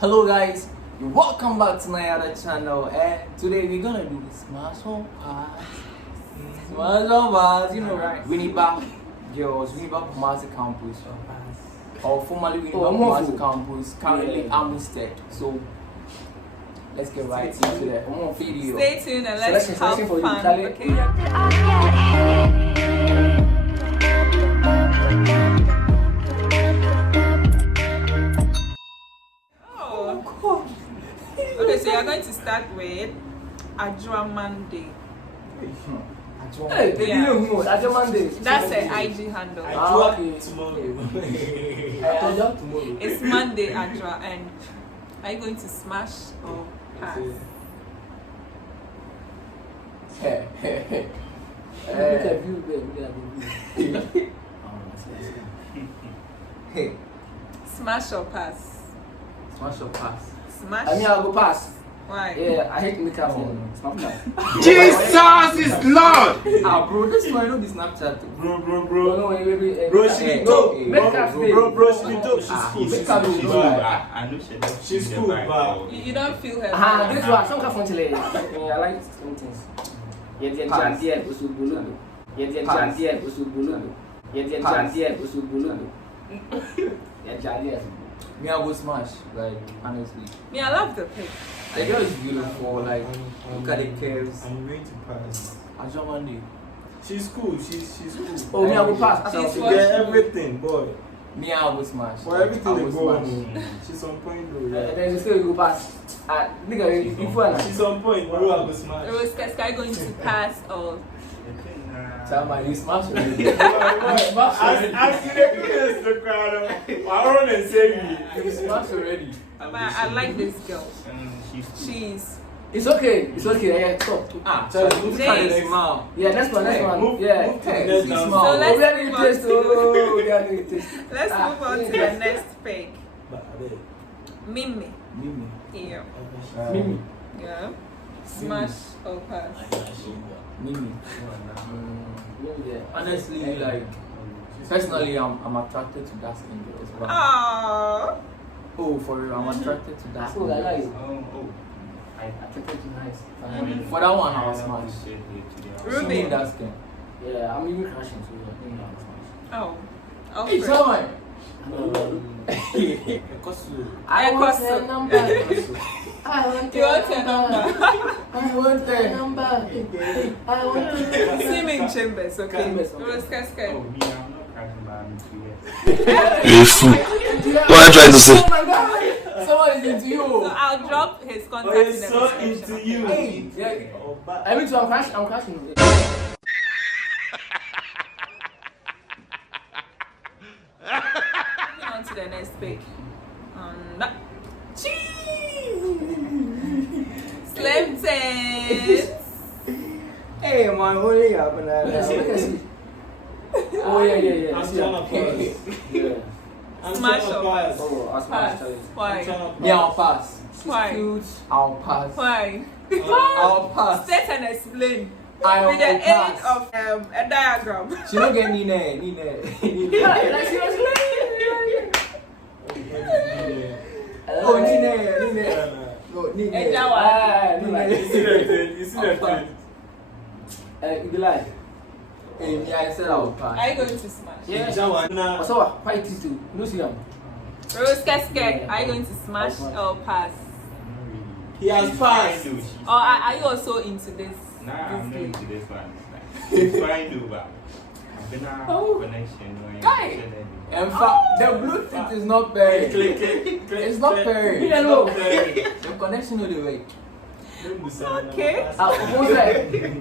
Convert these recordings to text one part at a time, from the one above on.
Hello guys, welcome back to my other channel, and today we're gonna do the smash or pass. Smash or pass, you know, right? Winnipeg girls, Winnipeg Kumasi campus, or formerly Winnipeg Kumasi campus, currently Aamusted. So let's get right into the video. Stay tuned and let's have fun. Okay. Okay, so you're going to start with Ajwa Monday. Hey, you know, Ajwa Monday. That's an IG handle. Ajwa tomorrow. It's Monday, Ajwa, and are you going to smash or pass? Smash or pass? Smash or pass? Smash. I mean, I'll go pass. Why? Yeah, I hate makeup. Jesus is Lord! Ah, bro, this one, I know the Snapchat. Bro, No, she be dope. Bro, she be dope. She's cool. She's cool. She's cool, but You don't feel her. this one, some kind of I like some things. Me, I will smash, like, honestly. Me, I love the pic. The girl is beautiful, like, look at the curves. I'm going to pass. Ajwa Monday. She's cool. She's cool. Oh, me, I will pass. She's She get everything, boy. Me, I will smash. For everything I they will go smash. on. She's on point, though. And Yeah. then she still go pass. Nigga, before She's on point, bro. I will smash. Rose Sky going to pass or Chama, you smash already. I see the goodness the crowd. I want to save me. You smash already. I like this girl. She's It's okay. Yeah, stop. Charlie, move to the Next. next Smile. Yeah, next one. Move Yeah. to the next Smile. one. So let's we are move doing on taste. to- We are doing taste. let's move on to the next pic. Mimi. Mimi. Here. Mimi. Yeah. Smash or pass? Mimi. Yeah. Honestly, like, personally, I'm attracted to dark skin girls. But Aww. oh, for real, I'm attracted to dark skin girls. I'm attracted to nice. For that one, I was smash. Reuben. Dark skin. Yeah, I'm even crashing too. Oh. Hey, Alfred. tell me. I want Ekosu. a number. I want You want a number? I want a number. I want a See me in chambers, okay? Chambers, okay. Rose Sky. You fool. What are you trying to say? Oh my God! Someone is into you. So I'll drop his contact in the so description. into okay? you. Hey, yeah. I mean, so I'm crashing. Moving on to the next pic. Slim tits. Hey, man, holy up and oh yeah. I'm trying to pass. I'm Smash trying to or pass. Oh, I'll Pass. smash. Why? Yeah, I'll pass. She's Why? cute. I'll pass. Why? I'll pass. State and explain. I With the will aid pass. of a diagram. She don't get Nine. Like seriously. Oh, Nine. No, Nine. Ejawa. You see that thing? You lie. Hey, me, I said I will pass. Are you going to smash? Yeah. Jawana. What's up? Quite too. No, see him. Rose Sky, are you going to smash or pass? He has passed. Or are you also into this? Nah, I'm not this into this one. It's fine, though, but I've been a connection. Guy. In fact, the blue tip is not pairing. It's not pairing. Yeah, no. The connection will the way. Okay.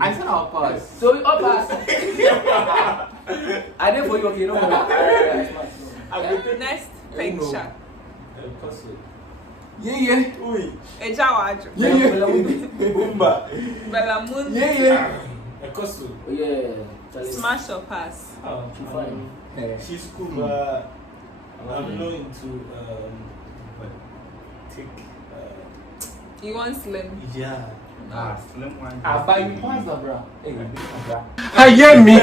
I said I'll pass. So I'll pass. I did for you, okay, no more. Next picture. Yeah. Ui. Ejawa. Yeah. Bumba. Belamun. A costu. Yeah. Smash or pass? She's fine. She's cool, but I'm not into thick. You want slim? Yeah. Slim one. I buy you pass the bra. Hey, bra. Aye me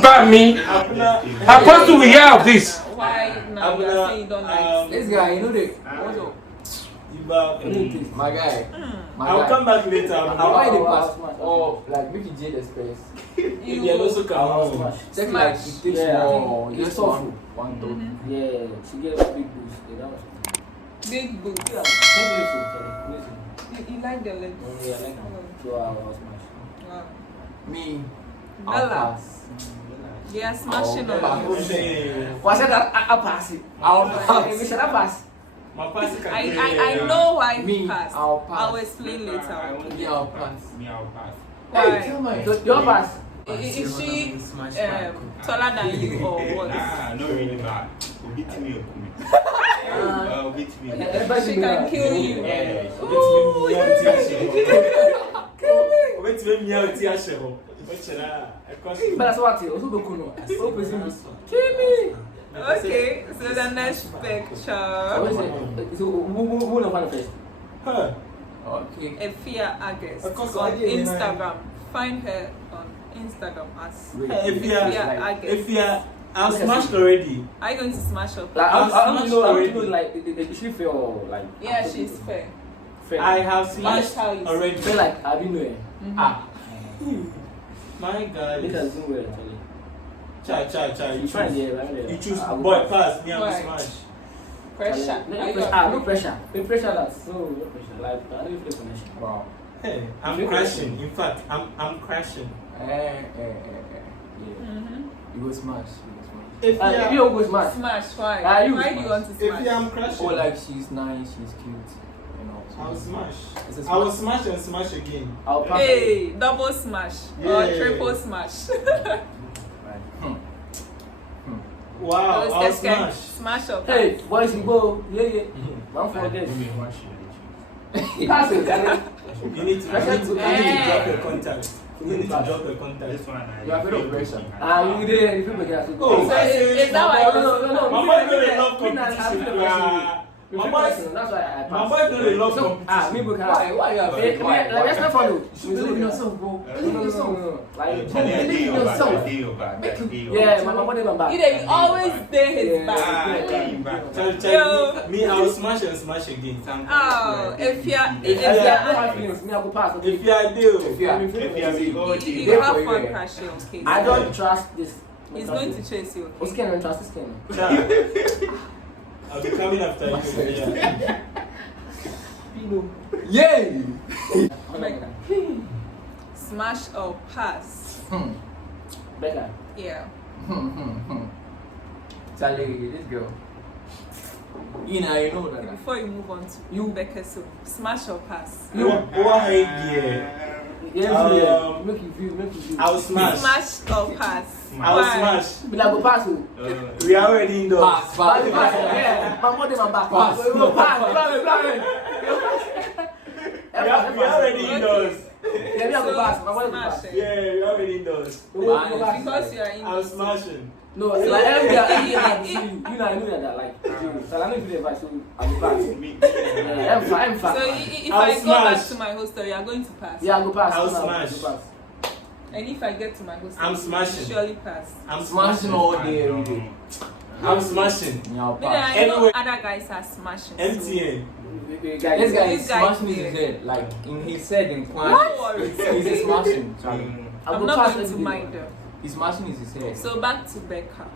but me. Supposed to we hear of this. Why now? You're saying you don't like This guy, you know the. My guy. I'll come back later. I'll buy the pass. smash. Or like make it Jade Express. Maybe I also I'll come. smash. Check like it takes Yeah, more. it's Just tough. one thought. Yeah, she gave a big boost. Yeah, that was Big boots. yeah. Thank you so much. You like the legs? Yeah, I like Oh, that. So I'll smash. wow. Me, I'll Bella. pass. They are smashing Oh, on you. Why said I'll pass it? I'll We pass. should have pass. I know why Me, you passed. I'll pass. I'll explain later. Me, I'll pass. I'll pass. Hey, tell Why? me. So your pass. Is she taller than you or what? Nah, not really bad. Beat me up. Beat me up. She can kill you. Yeah. But that's what you also don't know. So present. Kill me. Okay, so the next picture. So who know one first? Okay. Efia Agnes Of course, on I did, Instagram. Find her on Instagram as If you are, I'm smashed already. Are you going to smash up? Like I'll I don't know. I already. don't know. Like is she fair or like? Yeah, she's fair. Fair. I have smashed how you already. feel like I didn't know it. Ah, my God. Look at Zoom well actually. Cha. You try there, right? You choose boy pass. Me, I'm Why? smash. Pressure. No pressure. No pressure. That's so no pressure. Like I don't feel connection. Wow. Hey, I'm crashing. In fact, I'm crashing. You go smash. If You don't go smash. Smash. Why? You Why do you want to If smash? I'm crashing, Oh, like she's nice, she's cute. You know. I'll smash. It's a I will smash and smash again. I'll pass. Hey, double smash or Yeah. triple smash. Wow, Oh, I'll scared. smash. Smash up. Hey, boys, you go. Yeah. Don't forget. Pass it, Charlie. You need to drop your contact. You need to drop your contact. This one, You are afraid of pressure. You there, you people get Oh, So is that why? No. My boy don't love competition. My boy, That's why I my pass. boy don't love So, competition. me book. Why you afraid? Like, let's not follow. You believe in yourself, bro. Believe in yourself. No. Like, believe in yourself. yeah, my body, my back. You always stay his back. Tell me, I will smash and smash again. Oh, if you're If I don't have feelings, me I go pass. Okay. If you are deal, you have fun crashing, okay? I don't trust this. He's going to chase you. What's Okay? can I trust this can? I'll be coming after you. Yeah. Yay! Smash or pass? Becca. Yeah. Charlie, this girl. You know that. Before you move on to you, Becca, so smash or pass? Yeah. Make you feel. I'll smash. Smash or pass? I'll Why? smash. But I go pass. We are already indoors. Pass, pass, Yeah. My body, my back. Pass. We are already indoors. Yeah, me I go pass. My body go pass. Smash it. Yeah, we are already indoors. Because you are in I'm smashing. No, like every you know I know that like. So I know if you advise, so I go pass. Yeah, I'm fast. So if I'll I go back smash. to my hostel, you are going to pass. Yeah, I go pass. I'll No, smash. go pass. And if I get to my hostel, I'm you smashing. surely pass. I'm Smashing all day, every day. I'm smashing. Yeah, But then pass. I know Anyway. other guys are smashing. MTN. This guy is This guy smashing is his head. Like, in his head, in So plan. don't worry. He's smashing, Charlie. I I'm go not pass going to every day. mind them. He's smashing his head. So back to Becca.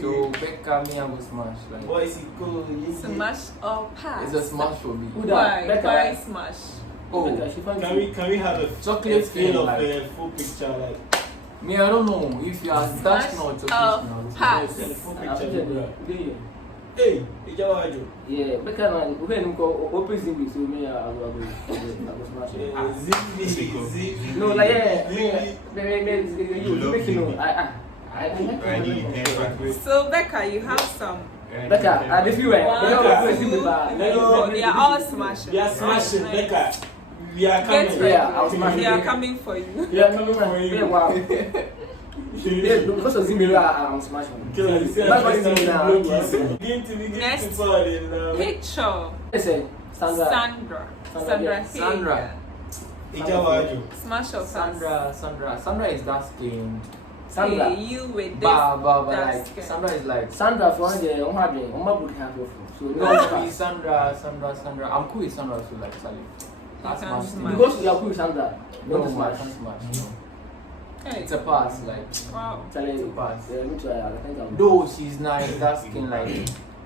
So, Becca, me, I will smash. Like, Boys, it cool. Smash or pass? it's a smash for me. Who that? Why? Becca, Why right? smash? Oh, Becca, she find Can we have a chocolate feel feel of like. a full picture like Me, I don't know if you are touched or chocolate. now. Pass. a full I picture, picture bro? the Hey, Ijawajo. yeah, Becca na we can go open Zimbi so me I go smash it. Zizi. No, like yeah, me you make you know I So Becca, you have some. Becca, if you were, They are all smashing. We are smashing, Becca. We are Get coming. ready. Yeah, I was smashing. They are coming for you. yeah, coming for you. Yeah, wow. Yeah, because of Zimbi, I'm smashing. Next picture. Listen, Sandra. yeah. Sandra. Ijawajo. Smash or pass? Sandra is dark skinned. Sandra. Hey, you with this. But dark like skin. Sandra is like Sandra for one day, I'm having good half of so no, be Sandra. I'm cool with Sandra too, like Charlie. That's can't my smash. because you are cool with Sandra. no, Don't I smash. can't smash. No. Hey. It's a pass, like Wow. Charlie, it's a pass. yeah, me too. I think I'm. Though she's nice, that skin like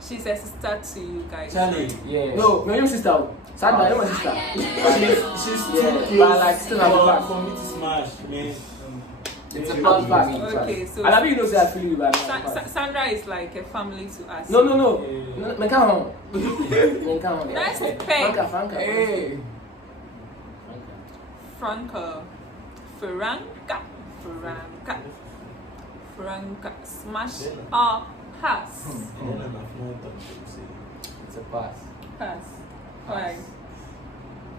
She's a sister to you guys. Charlie, yeah. No, my name sister. Sandra, you're my sister. She's too Yeah, close but like still have a for back. me to smash, man. It's a I'm pass back. for me. Okay, so And I think you know say I feel you, but Sandra is like a family to us. no. Yeah. Me can't home. Me can't home. Nice pic. Franca. Hey. Franca. Smash or pass? It's a pass. Pass. Why?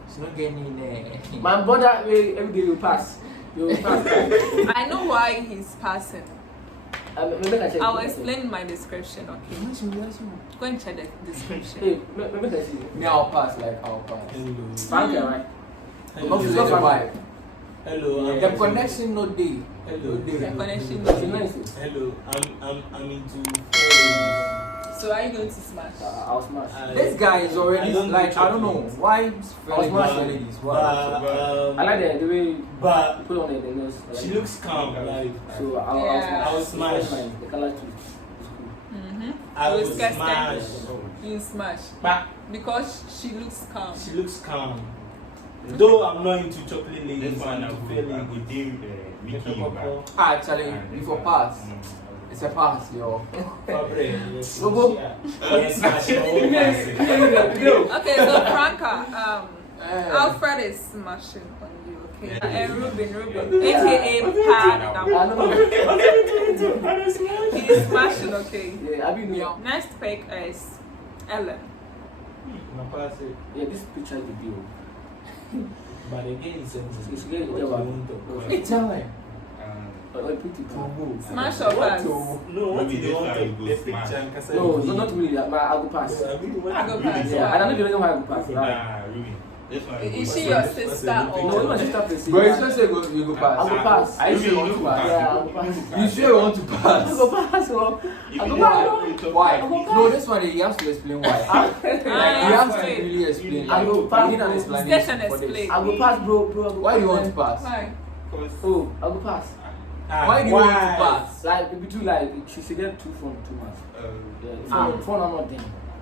She's not getting in there. My brother, every day you pass. You pass. I know why he's passing. I'll explain my description, okay? Go and check the description. Hey, me can see. Me, I'll pass, like I'll pass. Franca, right? Not to say the vibe. Hello. The connection no day. Hello. The connection. She's nice. Hello. I'm into. So are you going to smash? I'll smash. This guy is already I don't like do I don't know chocolate. why he's was smashing. ladies. But, Why? I like the way you but put on the nose. she looks calm. Like So Yeah. I'll smash. The color too. I You will scared smash. You smash. But Because she looks calm. she looks calm. Though I'm not into chocolate ladies, This one I I'm would feeling deem Mickey. Actually, before pass, it's a pass, yo. Fabre. Bobo. Yes, smash. Okay, so Franca, Alfred is smashing on you, okay? Yeah. And Reuben, aka Paa Reuben. He's smashing, okay? Yeah, I mean, yeah, Next pick is Ellen. this picture is the deal. But again, it's It's getting what you what want to It's Ellen. I put it on. Smash or pass? No, what Maybe do you this want one to will the go picture smash. and Kasa? No, not really. I go pass. I go pass. Yeah, I don't know the reason why I go pass. Right? Nah, Ruby. This one will Is go she smash. your sister No, you or? must stop the Bro, you sure say you go pass? I'll go pass. Are you sure you want to pass? Yeah, I'll go pass. You sure you want to pass? I'll go pass. Oh. If I'll you go don't pass. like it, Why? I'll go No, this one he has to explain why. He has to really explain. I'll go Like, pass. he need an State explanation and for this. explain. I'll go pass, bro. I'll go Why do you pass. want to pass? Why? Oh, I'll go pass. Why do you want to pass? Like, if you do like, she should get two phone too much. Yeah, phone I'm not there.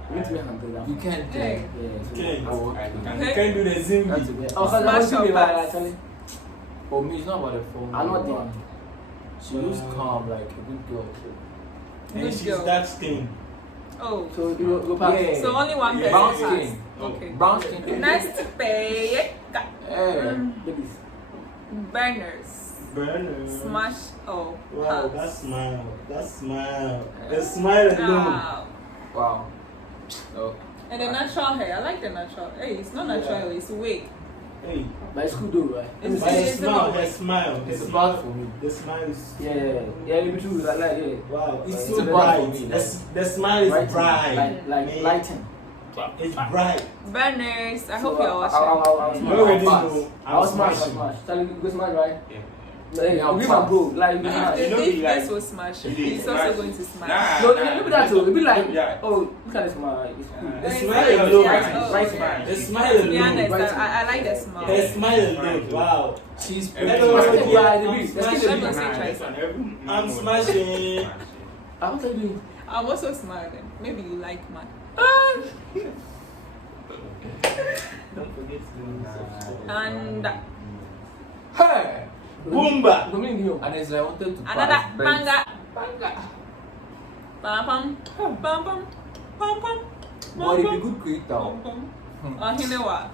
You need to be handled that. You can't. Hey. Yeah, so. Okay. Oh, okay. You can't do the Zimbi. That's it. Oh, so Smash that's or what you pass? actually. For me, it's not about the phone. I'm not there. She looks calm, like a good girl. And Good she's girl. dark skin. Oh. So you go pass. Yeah. So only one Yeah. person Brown pass. skin. Okay. Brown skin. Next pick. Hey. Ladies. Burners. Burner. Smash or Wow, pass? that smile. That smile. The smile alone. Wow. Wow. Oh. And the natural hair. I like the natural. Hey, it's not natural, it's wig. Hey, My school though, right? It's- but the it's smile, not- the smile. It's a pass for me. The smile is. Yeah, you too. Like, yeah. Wow, it's It's so a bad bright. for me, like- The smile is bright. Like Man, lighting. It's bright. Burners. I So, hope you're I'll watching. You smash. already pass. know. I'll smash. smashing. Tell you, go smash, right? Yeah. Hey, Yeah, I'll be my pass. bro. Like, you If smash. You know, this be like- will smash, You he's did also smash. going to smash. Nah. No, it'll be that too. It'll be like, Yeah. oh, look at this smile. It's cool. The Hey, smile yeah, alone. yeah. Right, Oh, smile. The smile To be alone. honest, Right. I like the smile. The smile alone. Wow. She's Every- pretty. Hello, Let's yeah, take it by the I'm beat. Let's smashing. take it Let me by see. the This one, every I'm morning. smashing. I will tell you. I'm also smiling. Maybe you like man. Don't forget to And Hey. Boomba. Go mean you. And as I wanted to another pass, but banga. Pam pam pam pam pam pam. boy, if you good creator, Oh, you know what?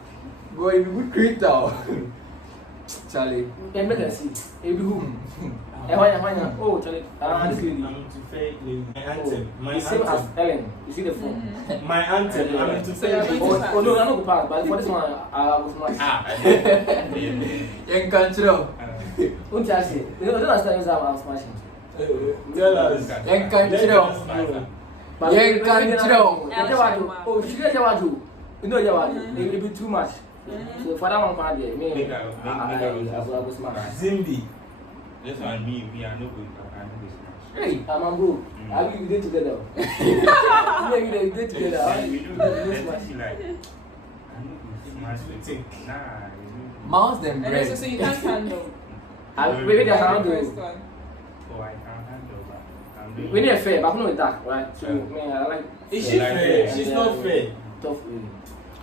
boy, if you good creator, Charlie. Then make us see. It be who? Why? Oh, Charlie. This lady. I'm into fake lady. My anthem. My The same as anthem. Ellen. You see the phone? My anthem. I'm into So you're fake going lady. to Oh no, I'm not go pass. But for this one, I was smash. Ah, Young country. Don't you say? You don't understand how I'm smashing. Tell us. Young country. But Yeah, when can't you you know, know? oh, she get Jawaju. You know Jawaju. It will be too much. So for that one part there, me, I go smash. Zimbi. This one, me, I know good. I know this. Hey, I'm a bro. Are we did together? Yeah, we did together. We do smash. like. I know this smash. Nah. Mouse them And bread. so you can't handle. Maybe they The have first to. one. Oh, I can't handle that. I'm doing We need a fair, but no dark, right? So, man, I like. Is she fair? She's not fair. Tough.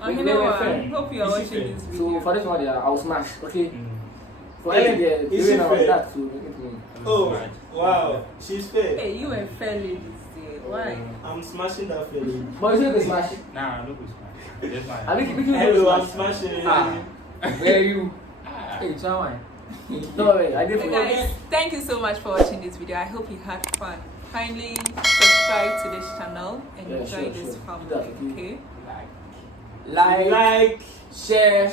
You know what? I fair. hope you are Is she watching fair? this So video. for this one, yeah, I'll smash. Okay. For Hey, any there, is she doing fair? that to make it me. Oh, wow. She's fair. Hey, you and fair ladies there. Why? I'm smashing that feeling. But you say they smash. Nah, no good smash. This one. I think we can Hello, I'm smash. smashing. Ah. Where you? Hey, Chawan. No way, I did So forget. guys, thank you so much for watching this video. I hope you had fun. Kindly subscribe to this channel and Yeah, enjoy sure, this sure. family. Do that, Okay. Like, Share,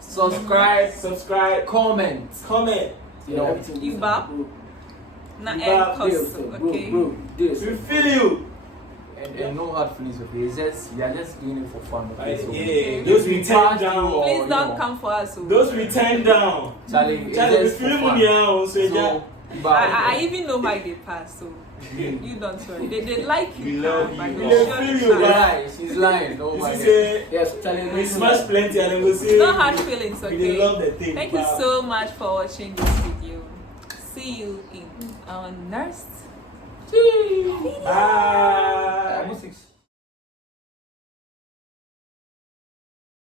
subscribe, comment. comment. You know, everything. You bab? Na You end bab, cost, okay. Bro, this. We feel you. And no hard feelings, okay? It's just, we are just doing it for fun, okay? So Yeah, those we turn down. Please don't come for us. Those we turn down. Charlie, it's Charlie, we just for feel fun. money out, so So, I even know why they pass, so you don't worry. They like you, We love but you. they We sure feel you you, pass. Right, she's lying. Oh This my is god. a, Yes, Charlie. we smash plenty and then we say, No hard feelings, we dey okay? love the thing. Thank you Wow. so much for watching this video. See you in our next Bye.